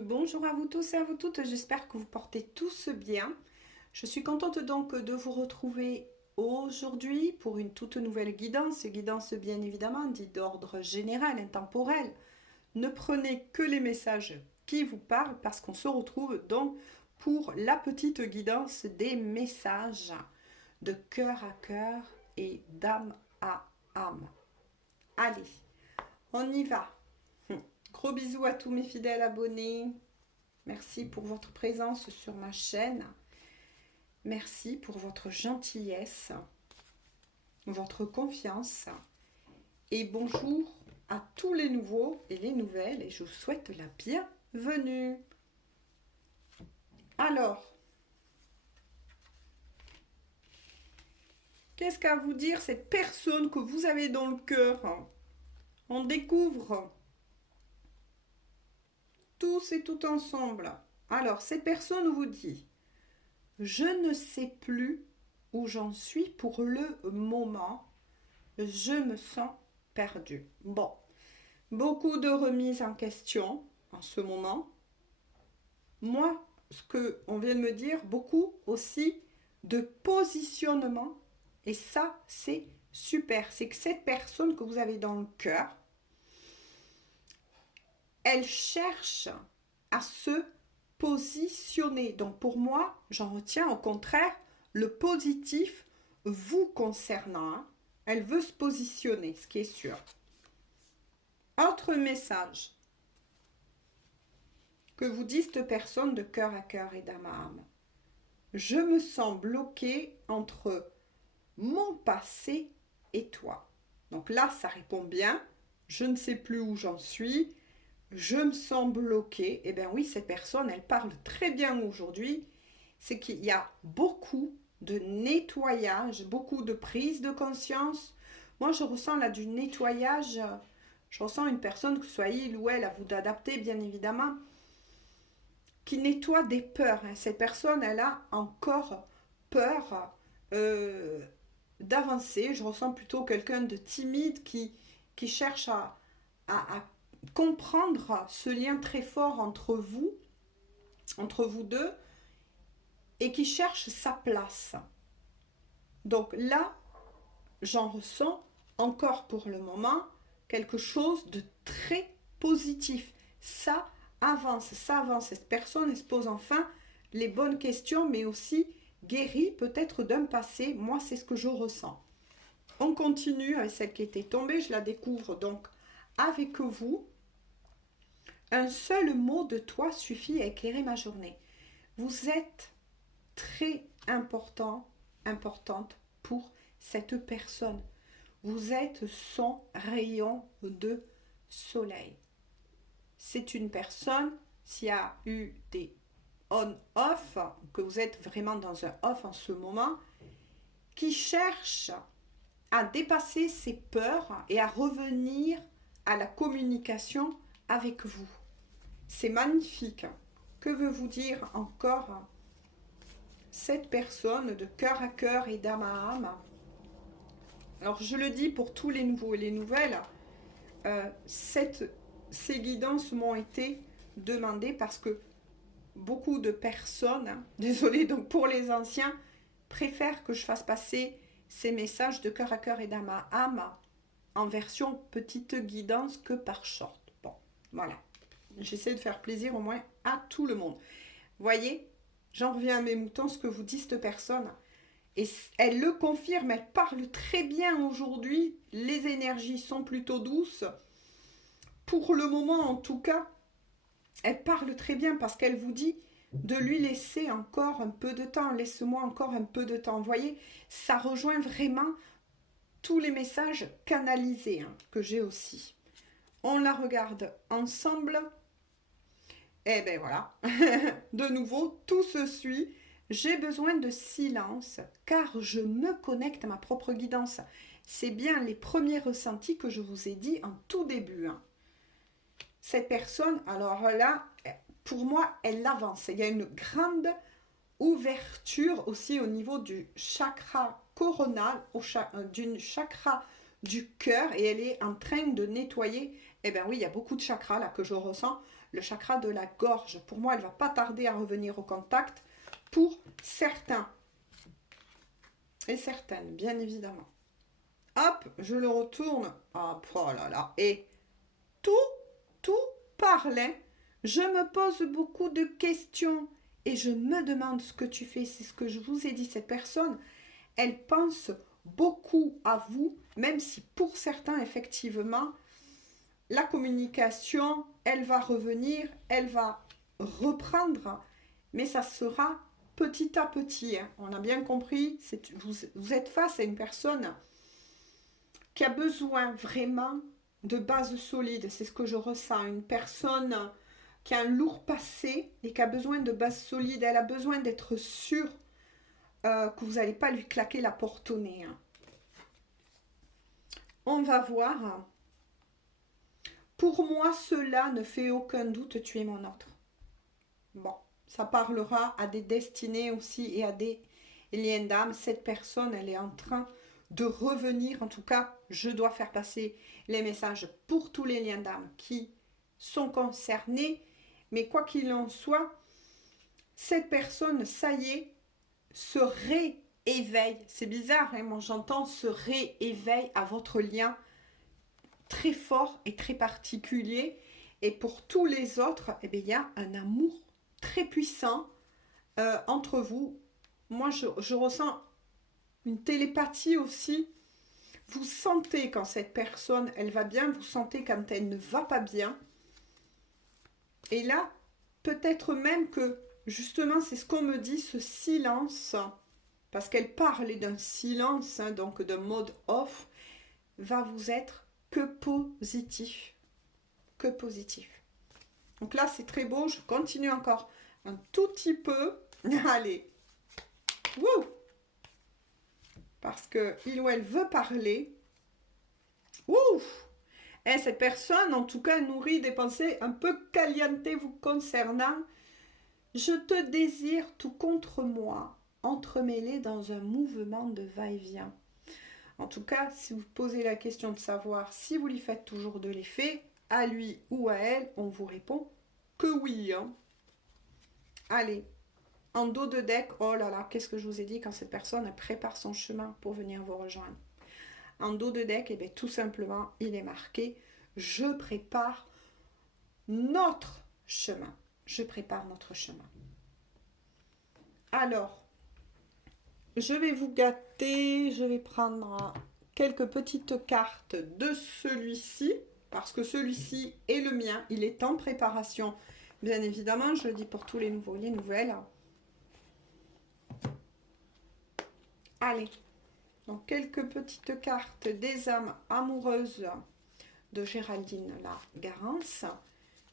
Bonjour à vous tous et à vous toutes, j'espère que vous portez tous bien. Je suis contente donc de vous retrouver aujourd'hui pour une toute nouvelle guidance bien évidemment dite d'ordre général, intemporel. Ne prenez que les messages qui vous parlent parce qu'on se retrouve donc pour la petite guidance des messages de cœur à cœur et d'âme à âme. Allez, on y va. Gros bisous à tous mes fidèles abonnés. Merci pour votre présence sur ma chaîne. Merci pour votre gentillesse, votre confiance. Et bonjour à tous les nouveaux et les nouvelles. Et je vous souhaite la bienvenue. Alors, qu'est-ce qu'a à vous dire cette personne que vous avez dans le cœur? On découvre tous et tout ensemble. Alors, cette personne vous dit: je ne sais plus où j'en suis pour le moment. Je me sens perdu. Bon, beaucoup de remises en question en ce moment. Moi, ce qu'on vient de me dire, beaucoup aussi de positionnement. Et ça, c'est super. C'est que cette personne que vous avez dans le cœur, elle cherche à se positionner. Donc pour moi, j'en retiens au contraire le positif vous concernant. Hein. Elle veut se positionner, ce qui est sûr. Autre message que vous dit cette personne de cœur à cœur et d'âme à âme. Je me sens bloquée entre mon passé et toi. Donc là, ça répond bien. Je ne sais plus où j'en suis. Je me sens bloquée. Eh bien oui, cette personne, elle parle très bien aujourd'hui. C'est qu'il y a beaucoup de nettoyage, beaucoup de prise de conscience. Moi, je ressens là du nettoyage. Je ressens une personne, que ce soit il ou elle, à vous d'adapter, bien évidemment, qui nettoie des peurs. Cette personne, elle a encore peur d'avancer. Je ressens plutôt quelqu'un de timide qui cherche à comprendre ce lien très fort entre vous deux, et qui cherche sa place. Donc là, j'en ressens encore pour le moment quelque chose de très positif. Ça avance. Cette personne, elle se pose enfin les bonnes questions, mais aussi guérit peut-être d'un passé. Moi, c'est ce que je ressens. On continue avec celle qui était tombée. Je la découvre donc avec vous. Un seul mot de toi suffit à éclairer ma journée. Vous êtes très importante pour cette personne. Vous êtes son rayon de soleil. C'est une personne, s'il y a eu des on-off, que vous êtes vraiment dans un off en ce moment, qui cherche à dépasser ses peurs et à revenir à la communication avec vous. C'est magnifique. Que veut vous dire encore cette personne de cœur à cœur et d'âme à âme? Alors je le dis pour tous les nouveaux et les nouvelles, ces guidances m'ont été demandées parce que beaucoup de personnes, désolée donc pour les anciens, préfèrent que je fasse passer ces messages de cœur à cœur et d'âme à âme en version petite guidance que par short. Bon, voilà. J'essaie de faire plaisir au moins à tout le monde. Voyez, j'en reviens à mes moutons, ce que vous dit cette personne. Et elle le confirme, elle parle très bien aujourd'hui. Les énergies sont plutôt douces. Pour le moment, en tout cas, elle parle très bien parce qu'elle vous dit de lui laisser encore un peu de temps. Laisse-moi encore un peu de temps. Vous voyez, ça rejoint vraiment tous les messages canalisés que j'ai aussi. On la regarde ensemble. Et ben voilà, de nouveau, tout se suit. J'ai besoin de silence car je me connecte à ma propre guidance. C'est bien les premiers ressentis que je vous ai dit en tout début. Cette personne, alors là, pour moi, elle avance. Il y a une grande ouverture aussi au niveau du chakra coronal, du chakra du cœur, et elle est en train de nettoyer. Eh bien oui, il y a beaucoup de chakras là que je ressens. le chakra de la gorge. Pour moi, elle ne va pas tarder à revenir au contact pour certains et certaines, bien évidemment. Hop, je le retourne. Hop, oh là là. Et tout parlait. Je me pose beaucoup de questions et je me demande ce que tu fais. C'est ce que je vous ai dit. Cette personne, elle pense beaucoup à vous, même si pour certains, effectivement, la communication, elle va revenir, elle va reprendre, mais ça sera petit à petit. Hein. On a bien compris, vous êtes face à une personne qui a besoin vraiment de bases solides. C'est ce que je ressens. Une personne qui a un lourd passé et qui a besoin de bases solides. Elle a besoin d'être sûre que vous n'allez pas lui claquer la porte au nez. Hein. On va voir. Pour moi, cela ne fait aucun doute, tu es mon autre. Bon, ça parlera à des destinées aussi et à des liens d'âme. Cette personne, elle est en train de revenir. En tout cas, je dois faire passer les messages pour tous les liens d'âme qui sont concernés. Mais quoi qu'il en soit, cette personne, ça y est, se rééveille. C'est bizarre, hein, moi j'entends se rééveille à votre lien très fort et très particulier. Et pour tous les autres, eh bien, il y a un amour très puissant entre vous. Moi, je ressens une télépathie aussi. Vous sentez quand cette personne, elle va bien, vous sentez quand elle ne va pas bien. Et là, peut-être même que, justement, c'est ce qu'on me dit, ce silence, parce qu'elle parlait d'un silence, hein, donc d'un mode off, va vous être que positif. Que positif. Donc là, c'est très beau. Je continue encore un tout petit peu. Allez. Wouh! Parce que il ou elle veut parler. Ouf! Et cette personne, en tout cas, nourrit des pensées un peu caliente vous concernant. Je te désire tout contre moi, entremêlé dans un mouvement de va-et-vient. En tout cas, si vous posez la question de savoir si vous lui faites toujours de l'effet, à lui ou à elle, on vous répond que oui. Hein. Allez, en dos de deck, oh là là, qu'est-ce que je vous ai dit quand cette personne prépare son chemin pour venir vous rejoindre. En dos de deck, eh bien, tout simplement, il est marqué « Je prépare notre chemin. Je prépare notre chemin. » Alors, je vais vous gâter, je vais prendre quelques petites cartes de celui-ci, parce que celui-ci est le mien, il est en préparation. Bien évidemment, je le dis pour tous les nouveaux, les nouvelles. Allez, donc quelques petites cartes des âmes amoureuses de Géraldine la Garance.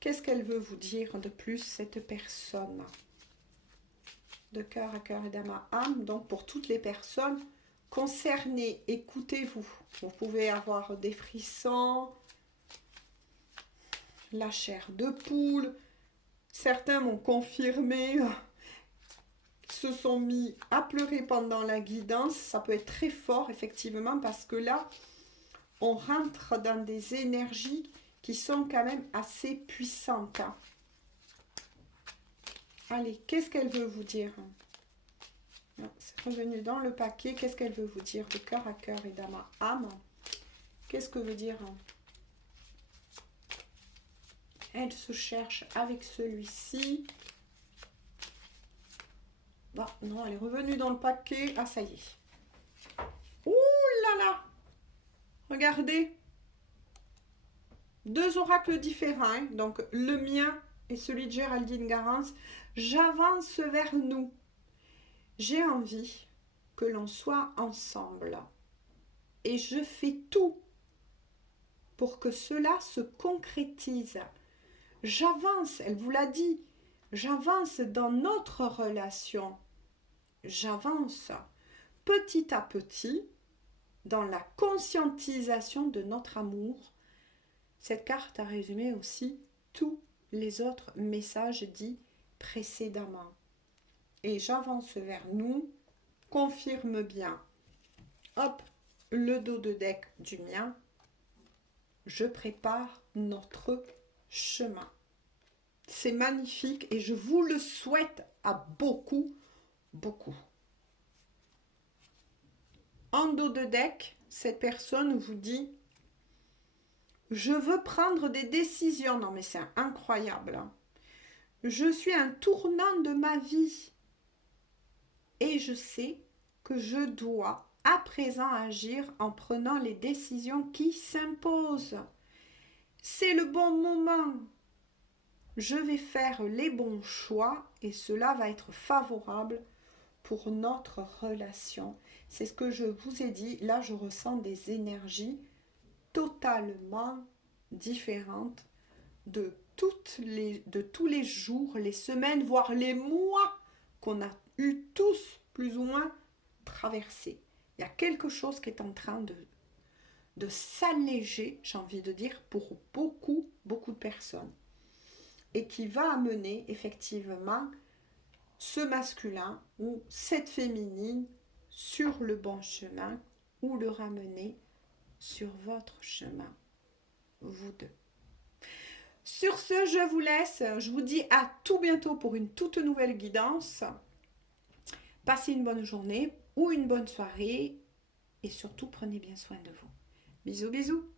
Qu'est-ce qu'elle veut vous dire de plus, cette personne ? De cœur à cœur et d'âme à âme. Donc pour toutes les personnes concernées, écoutez-vous. Vous pouvez avoir des frissons, la chair de poule. Certains m'ont confirmé, se sont mis à pleurer pendant la guidance. Ça peut être très fort, effectivement, parce que là, on rentre dans des énergies qui sont quand même assez puissantes. Hein. Allez, qu'est-ce qu'elle veut vous dire? C'est revenu dans le paquet. Qu'est-ce qu'elle veut vous dire de cœur à cœur et d'âme à âme? Qu'est-ce que veut dire? Elle se cherche avec celui-ci. Bon, non, elle est revenue dans le paquet. Ah, ça y est. Ouh là là! Regardez. Deux oracles différents. Hein. Donc, le mien et celui de Géraldine Garance. J'avance vers nous. J'ai envie que l'on soit ensemble. Et je fais tout pour que cela se concrétise. J'avance, elle vous l'a dit. J'avance dans notre relation. J'avance petit à petit dans la conscientisation de notre amour. Cette carte a résumé aussi tous les autres messages dits précédemment. Et j'avance vers nous, confirme bien. Hop, le dos de deck du mien. Je prépare notre chemin. C'est magnifique et je vous le souhaite à beaucoup, beaucoup. En dos de deck, cette personne vous dit « Je veux prendre des décisions. » Non mais c'est incroyable. Hein. Je suis à un tournant de ma vie et je sais que je dois à présent agir en prenant les décisions qui s'imposent. C'est le bon moment. Je vais faire les bons choix et cela va être favorable pour notre relation. C'est ce que je vous ai dit. Là, je ressens des énergies totalement différentes de tous les jours, les semaines, voire les mois qu'on a eu tous plus ou moins traversés. Il y a quelque chose qui est en train de s'alléger, j'ai envie de dire, pour beaucoup, beaucoup de personnes. Et qui va amener effectivement ce masculin ou cette féminine sur le bon chemin ou le ramener sur votre chemin, vous deux. Sur ce, je vous laisse. Je vous dis à tout bientôt pour une toute nouvelle guidance. Passez une bonne journée ou une bonne soirée et surtout prenez bien soin de vous. Bisous, bisous.